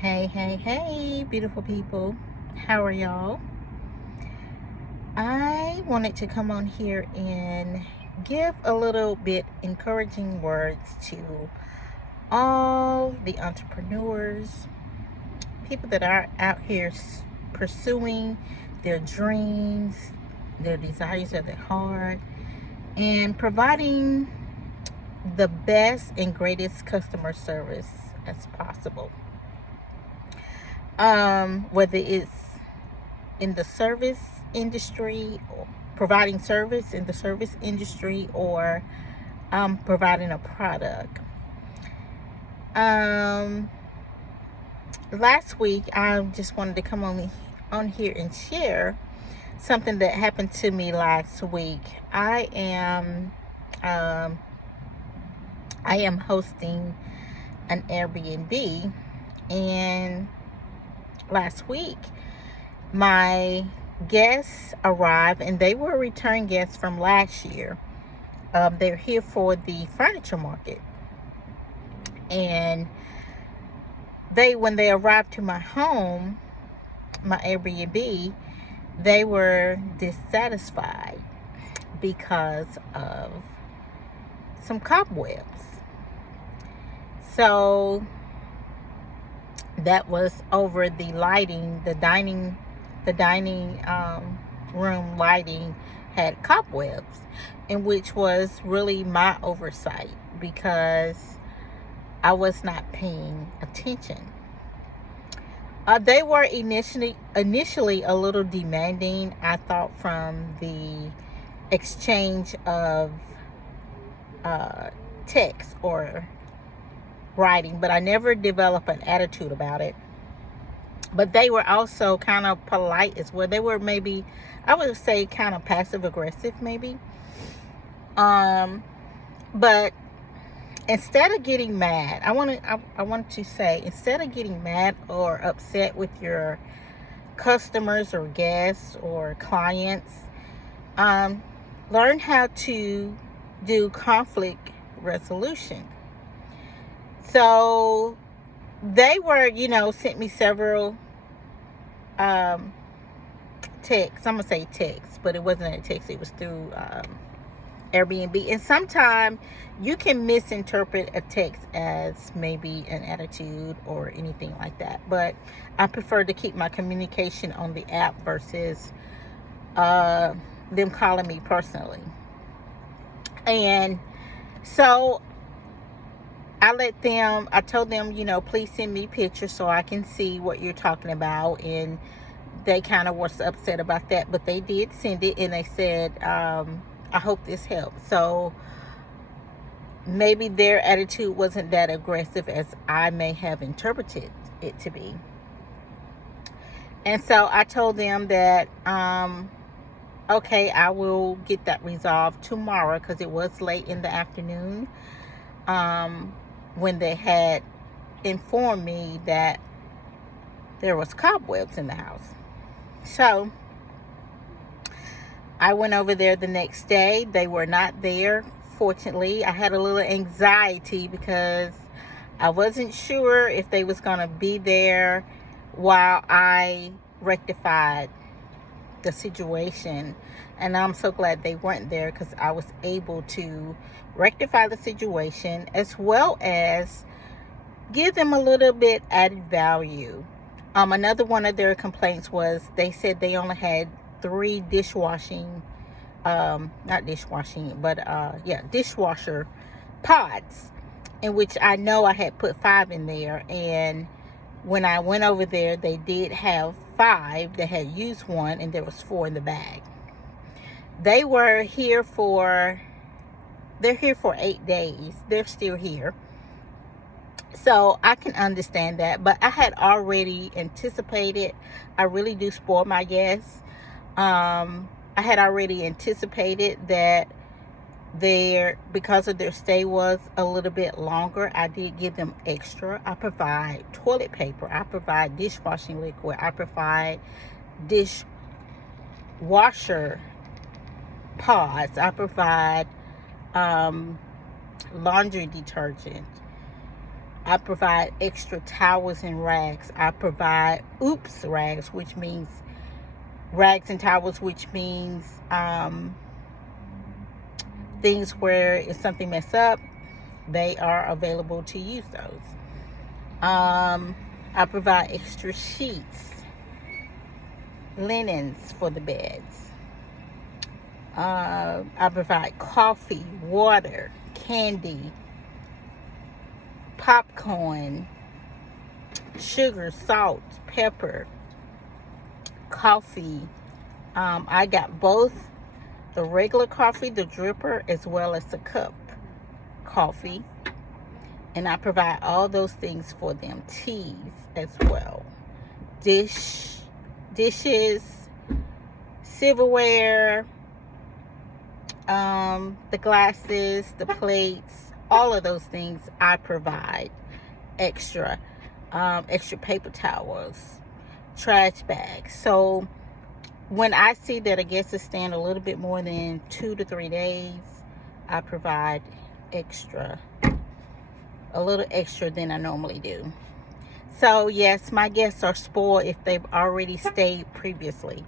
Hey, beautiful people. How are y'all? I wanted to come on here and give a little bit encouraging words to all the entrepreneurs, people that are out here pursuing their dreams, their desires of their heart, and providing the best and greatest customer service as possible. Whether it's in the service industry, or providing service in the service industry, or providing a product. Um, Last week, I just wanted to come on here and share something that happened to me last week. Um, I am hosting an Airbnb, and last week my guests arrived, and they were return guests from last year. They're here for the furniture market, and when they arrived to my home, my Airbnb, they were dissatisfied because of some cobwebs. So that was over the lighting, the dining room lighting had cobwebs, and which was really my oversight because I was not paying attention. They were initially a little demanding, I thought, from the exchange of text or writing, but I never developed an attitude about it. But they were also kind of polite as well. They were, maybe I would say, kind of passive aggressive, maybe. But instead of getting mad, I want to say, instead of getting mad or upset with your customers or guests or clients, learn how to do conflict resolution. So they were, sent me several texts. I'm gonna say text, but it wasn't a text. It was through Airbnb. And sometimes you can misinterpret a text as maybe an attitude or anything like that. But I prefer to keep my communication on the app versus them calling me personally. And so I told them, please send me pictures so I can see what you're talking about. And they kind of were upset about that, but they did send it, and they said, I hope this helps. So maybe their attitude wasn't that aggressive as I may have interpreted it to be. And so I told them that, okay, I will get that resolved tomorrow, because it was late in the afternoon when they had informed me that there was cobwebs in the house. So I went over there the next day. They were not there. Fortunately, I had a little anxiety because I wasn't sure if they was going to be there while I rectified the situation. And I'm so glad they weren't there, because I was able to rectify the situation as well as give them a little bit added value. Another one of their complaints was they said they only had 3 dishwashing, not dishwashing, but dishwasher pods, in which I know I had put 5 in there. And when I went over there, they did have 5. They had used 1, and there was 4 in the bag. They're here for 8 days. They're still here. So I can understand that, but I had already anticipated. I really do spoil my guests. I had already anticipated that because of their stay was a little bit longer, I did give them extra. I provide toilet paper. I provide dishwashing liquid. I provide dishwasher pods. I provide laundry detergent. I provide extra towels and rags. I provide oops rags, which means rags and towels, which means things where if something mess up, they are available to use those. I provide extra sheets, linens for the beds. I provide coffee, water, candy, popcorn, sugar, salt, pepper, coffee. I got both the regular coffee, the dripper, as well as the cup coffee. And I provide all those things for them. Teas as well. Dishes, silverware, the glasses, the plates, all of those things I provide extra. Extra paper towels, trash bags. So when I see that a guest is staying a little bit more than 2 to 3 days, I provide a little extra than I normally do. So yes, my guests are spoiled if they've already stayed previously.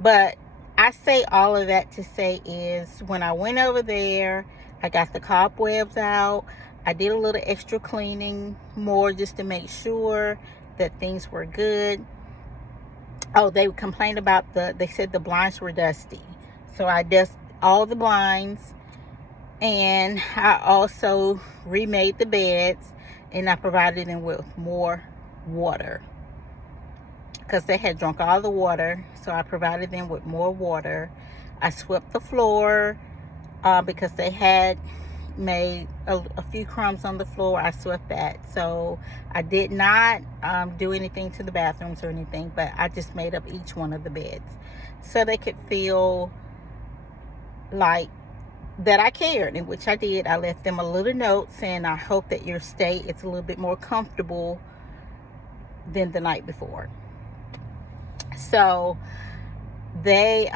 But I say all of that to say is when I went over there, I got the cobwebs out. I did a little extra cleaning more just to make sure that things were good. Oh, they complained about they said the blinds were dusty. So I dusted all the blinds, and I also remade the beds, and I provided them with more water because they had drunk all the water. So I provided them with more water. I swept the floor because they had made a few crumbs on the floor. I swept that. So I did not do anything to the bathrooms or anything, but I just made up each one of the beds so they could feel like that I cared, in which I did. I left them a little note saying I hope that your stay is a little bit more comfortable than the night before. So they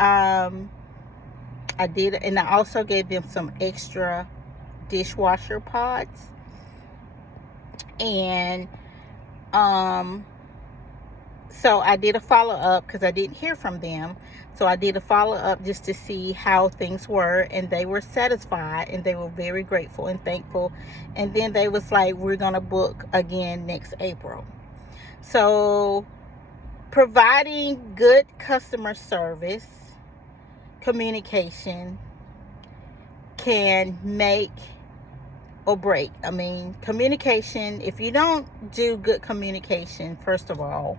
I did, and I also gave them some extra dishwasher pods. And so I did a follow-up because I didn't hear from them. So I did a follow-up just to see how things were, and they were satisfied, and they were very grateful and thankful. And then they was like, we're gonna book again next April. So providing good customer service, communication can make or break. I mean, communication, if you don't do good communication, first of all,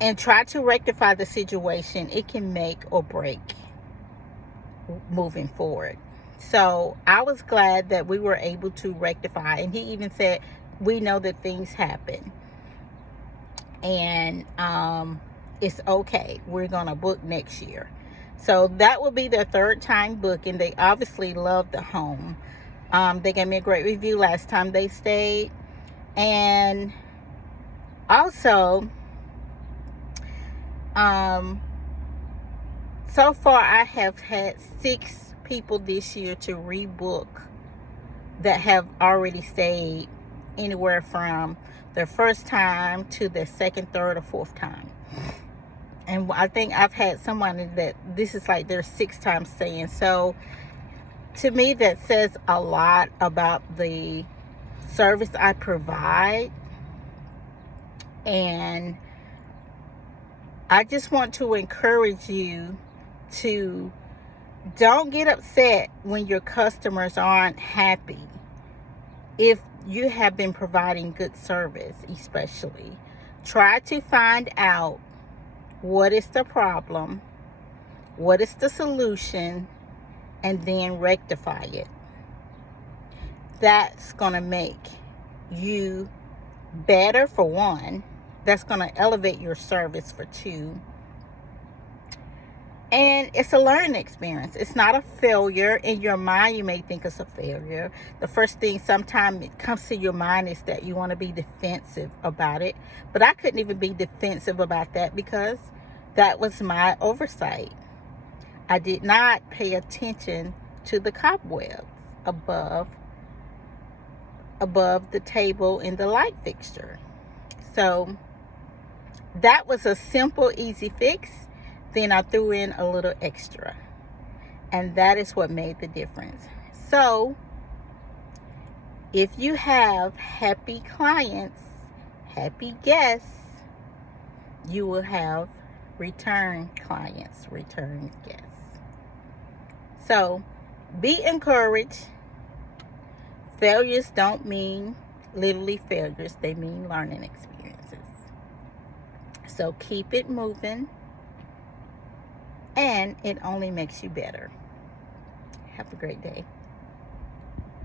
and try to rectify the situation, it can make or break moving forward. So I was glad that we were able to rectify, and he even said, we know that things happen, and it's okay, we're gonna book next year. So that will be their third time booking. They obviously love the home. They gave me a great review last time they stayed. And also, so far I have had 6 people this year to rebook that have already stayed anywhere from their first time to their second, third, or fourth time. And I think I've had someone that this is like their 6th time staying. So to me, that says a lot about the service I provide. And I just want to encourage you to don't get upset when your customers aren't happy. If you have been providing good service, especially, try to find out what is the problem, what is the solution, and then rectify it. That's going to make you better, for one. That's going to elevate your service, for 2. And it's a learning experience. It's not a failure. In your mind, you may think it's a failure. The first thing sometimes it comes to your mind is that you want to be defensive about it. But I couldn't even be defensive about that because that was my oversight. I did not pay attention to the cobwebs above above the table in the light fixture. So that was a simple, easy fix. Then I threw in a little extra, and that is what made the difference. So if you have happy clients, happy guests, you will have return clients, return guests. So be encouraged. Failures don't mean literally failures, they mean learning experiences. So keep it moving, and it only makes you better. Have a great day.